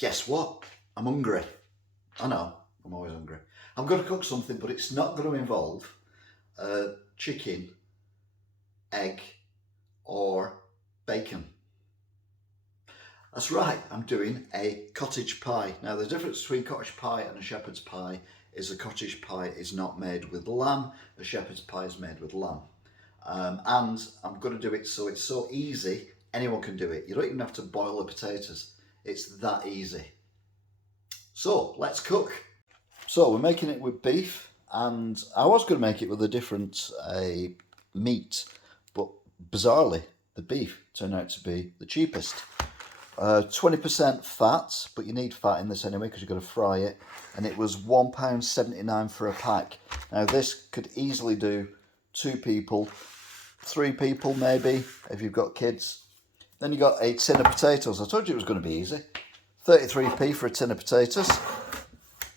Guess what? I'm hungry. I know, I'm always hungry. I'm going to cook something, but it's not going to involve chicken, egg, or bacon. That's right, I'm doing a cottage pie. Now, the difference between cottage pie and a shepherd's pie is a cottage pie is not made with lamb, a shepherd's pie is made with lamb. And I'm going to do it so it's so easy, anyone can do it. You don't even have to boil the potatoes. It's that easy. So, let's cook. So, we're making it with beef, and I was going to make it with a different meat, but bizarrely, the beef turned out to be the cheapest. 20% fat, but you need fat in this anyway because you've got to fry it, and it was £1.79 for a pack. Now this could easily do 2 people, 3 people maybe if you've got kids. Then you got a tin of potatoes. I told you it was going to be easy. 33p for a tin of potatoes.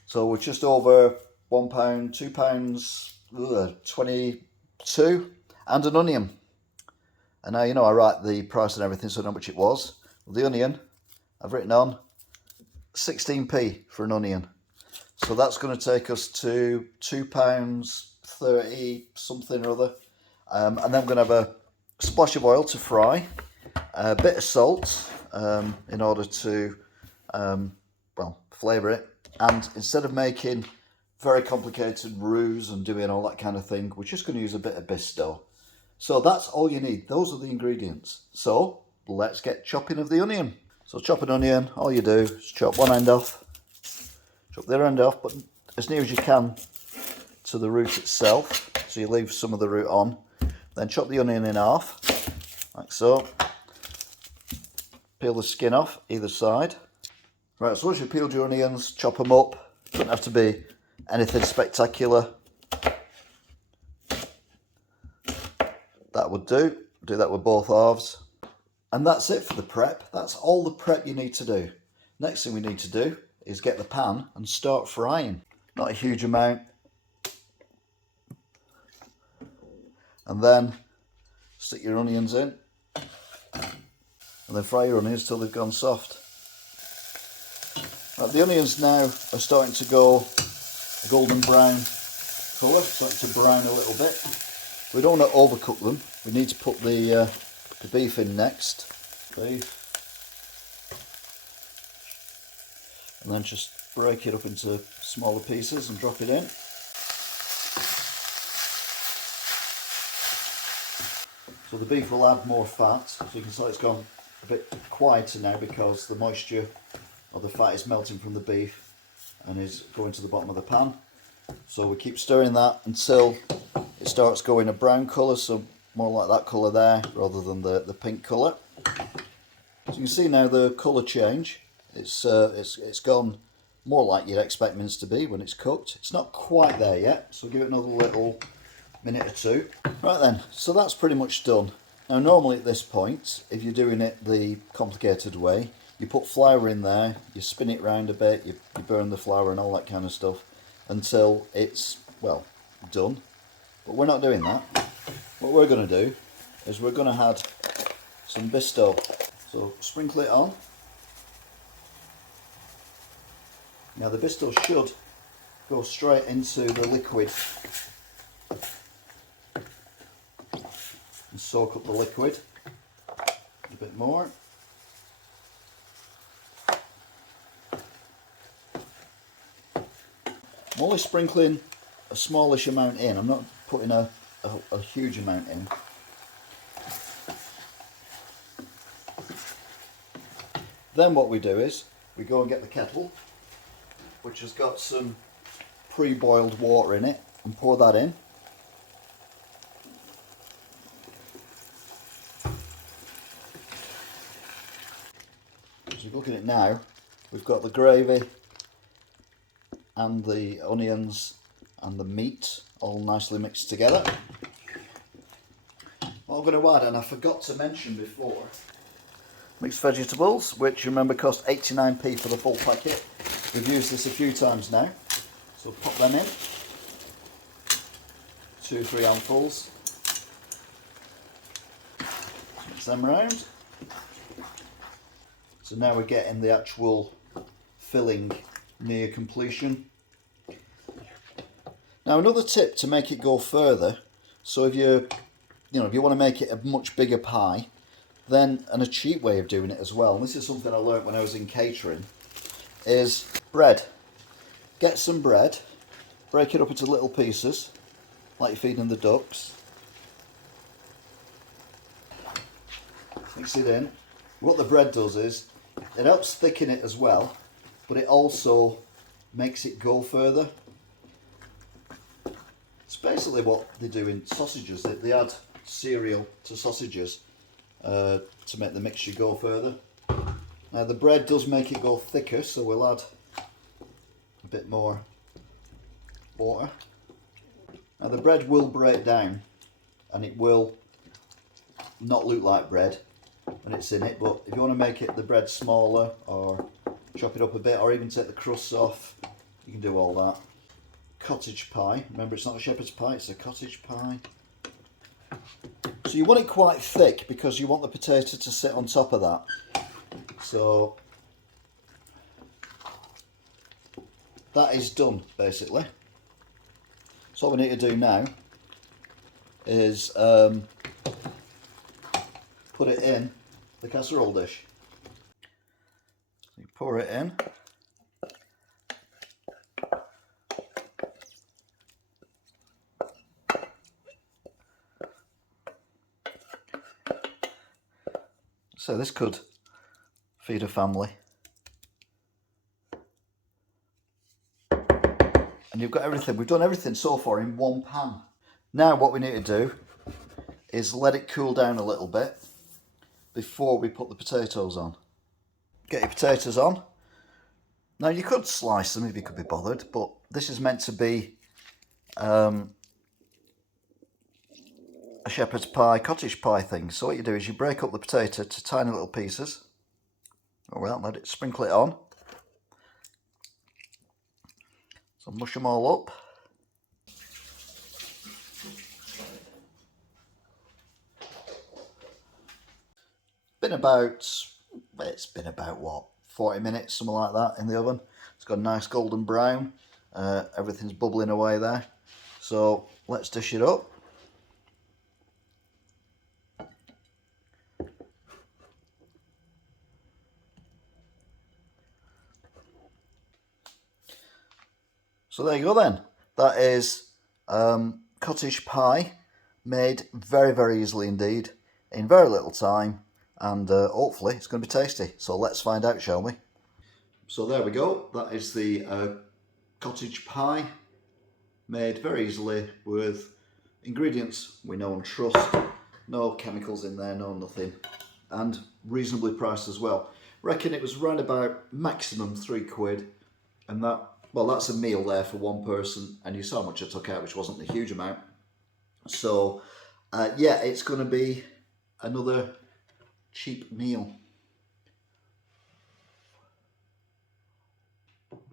So we're just over £1, £2, 22, and an onion. And now you know I write the price and everything, so I know how much it was. Well, the onion, I've written on 16p for an onion. So that's going to take us to £2.30 something or other. And then we're going to have a splash of oil to fry, a bit of salt in order to, flavour it. And instead of making very complicated roux and doing all that kind of thing, we're just going to use a bit of bisto. So that's all you need. Those are the ingredients. So let's get chopping of the onion. So chop an onion, all you do is chop one end off, chop the other end off, but as near as you can to the root itself, so you leave some of the root on. Then chop the onion in half, like so. Peel the skin off either side. Right, so once you've peeled your onions, chop them up. Doesn't have to be anything spectacular. That would do. Do that with both halves. And that's it for the prep. That's all the prep you need to do. Next thing we need to do is get the pan and start frying. Not a huge amount. And then stick your onions in. And then fry your onions till they've gone soft. Right, the onions now are starting to go a golden brown colour, starting to brown a little bit. We don't want to overcook them. We need to put the beef in next. Beef. And then just break it up into smaller pieces and drop it in. So the beef will add more fat. So you can see it's gone a bit quieter now because the moisture or the fat is melting from the beef and is going to the bottom of the pan. So we keep stirring that until it starts going a brown colour, so more like that colour there rather than the pink colour. So you can see now the colour change. It's gone more like you'd expect mince to be when it's cooked. It's not quite there yet, so give it another little minute or two. Right then, so that's pretty much done. Now normally at this point, if you're doing it the complicated way, you put flour in there, you spin it round a bit, you burn the flour and all that kind of stuff until it's, well, done. But we're not doing that. What we're going to do is we're going to add some bisto. So sprinkle it on. Now the bisto should go straight into the liquid and soak up the liquid a bit more. I'm only sprinkling a smallish amount in. I'm not putting a huge amount in. Then what we do is we go and get the kettle, which has got some pre-boiled water in it, and pour that in. So look at it now, we've got the gravy and the onions and the meat all nicely mixed together. What I'm going to add, and I forgot to mention before, mixed vegetables, which remember cost 89p for the full packet. We've used this a few times now, so pop them in, 2-3 handfuls, mix them round. So now we're getting the actual filling near completion. Now another tip to make it go further, so if you want to make it a much bigger pie, then, and a cheap way of doing it as well, and this is something I learnt when I was in catering, is bread. Get some bread, break it up into little pieces, like you're feeding the ducks. Mix it in. What the bread does is, it helps thicken it as well, but it also makes it go further. It's basically what they do in sausages. They add cereal to sausages to make the mixture go further. Now the bread does make it go thicker, so we'll add a bit more water. Now the bread will break down and it will not look like bread when it's in it, but if you want to make it the bread smaller or chop it up a bit or even take the crusts off, you can do all that. Cottage pie, remember it's not a shepherd's pie, it's a cottage pie. So you want it quite thick because you want the potato to sit on top of that. So that is done basically. So what we need to do now is put it in the casserole dish. So you pour it in. So this could feed a family. And you've got everything. We've done everything so far in one pan. Now what we need to do is let it cool down a little bit before we put the potatoes on. Get your potatoes on. Now you could slice them if you could be bothered, but this is meant to be a shepherd's pie, cottage pie thing. So what you do is you break up the potato to tiny little pieces. Well, let it sprinkle it on. So mush them all up. It's been about what, 40 minutes, something like that in the oven. It's got a nice golden brown. Everything's bubbling away there. So let's dish it up. So there you go then. That is cottage pie, made very, very easily indeed, in very little time, and hopefully it's going to be tasty. So let's find out, shall we? So there we go. That is the cottage pie, made very easily with ingredients we know and trust. No chemicals in there, no nothing, and reasonably priced as well. Reckon it was round about maximum £3, and that. Well, that's a meal there for one person, and you saw how much I took out, which wasn't a huge amount. So, yeah, it's going to be another cheap meal.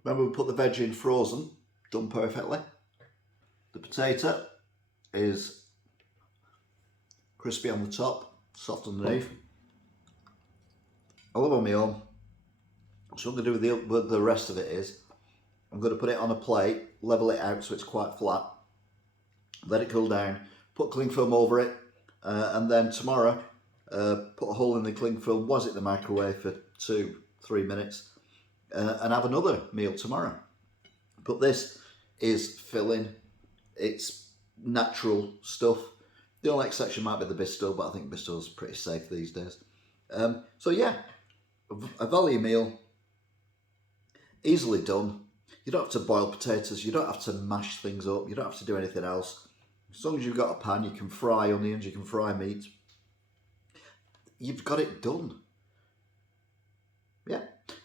Remember, we put the veg in frozen, done perfectly. The potato is crispy on the top, soft underneath. I love a meal. So what I'm going to do with the rest of it is, I'm going to put it on a plate, level it out so it's quite flat, let it cool down, put cling film over it, and then tomorrow put a hole in the cling film, was it the microwave for 2-3 minutes, and have another meal tomorrow. But this is filling, it's natural stuff. The only exception might be the Bisto, but I think Bisto's pretty safe these days. So yeah, a value meal, easily done. You don't have to boil potatoes, you don't have to mash things up, you don't have to do anything else. As long as you've got a pan, you can fry onions, you can fry meat. You've got it done. Yeah.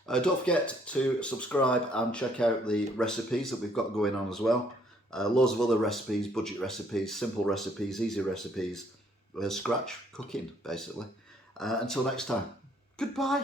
Don't forget to subscribe and check out the recipes that we've got going on as well. Loads of other recipes, budget recipes, simple recipes, easy recipes, scratch cooking basically. Until next time, goodbye.